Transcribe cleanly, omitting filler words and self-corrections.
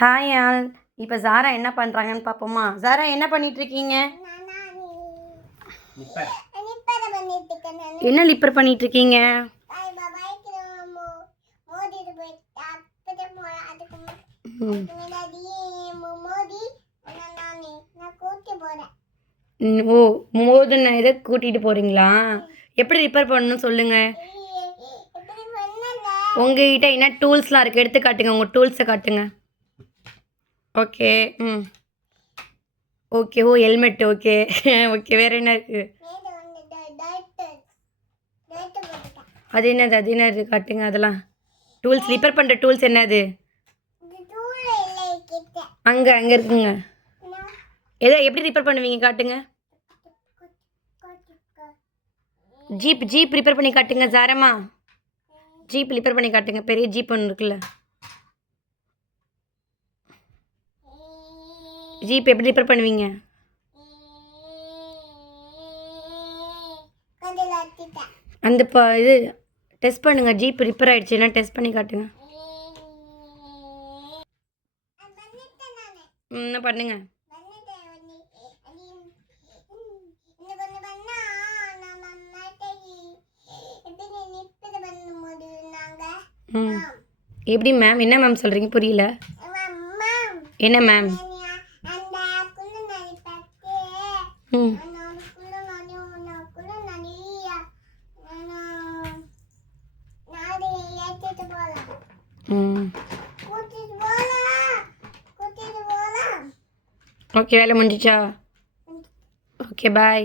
Hi all. இப்போ ஜாரா என்ன பண்ணுறாங்கன்னு பார்ப்போமா? ஜாரா என்ன பண்ணிட்டு இருக்கீங்க? என்ன லிப்பர் பண்ணிட்டு இருக்கீங்க? ஓ, மோதுன இதை கூட்டிட்டு போறீங்களா? எப்படி ரிப்பேர் பண்ணணும்னு சொல்லுங்க. உங்ககிட்ட என்ன டூல்ஸ்லாம் இருக்கு? எடுத்து காட்டுங்க, உங்க டூல்ஸை காட்டுங்க. ஓகே. ஓகே. ஓ, ஹெல்மெட். ஓகே. ஓகே, வேற என்ன இருக்கு? அது என்னது காட்டுங்க. அதெல்லாம் டூல்ஸ், ரிப்பேர் பண்ணுற டூல்ஸ் என்னது? அங்கே இருக்குங்க. எப்படி ரிப்பேர் பண்ணுவீங்க காட்டுங்க. ஜீப் ரிப்பேர் பண்ணி காட்டுங்க ஜாரம்மா. ஜீப் ரிப்பேர் பண்ணி காட்டுங்க. பெரிய ஜீப் ஒன்று இருக்குல்ல, ஜீப் எப்படி ரிப்பேர் பண்ணுவீங்க? அந்த இது டெஸ்ட் பண்ணுங்க. ஜீப் ரிப்பேர் ஆயிடுச்சுன்னா டெஸ்ட் பண்ணி காட்டுங்க. என்ன பண்ணுங்க? எப்படி மேம்? என்ன மேம் சொல்கிறீங்க? புரியல. என்ன மேம்? ஓகே, வேலை முடிஞ்சிச்சா? ஓகே, பாய்.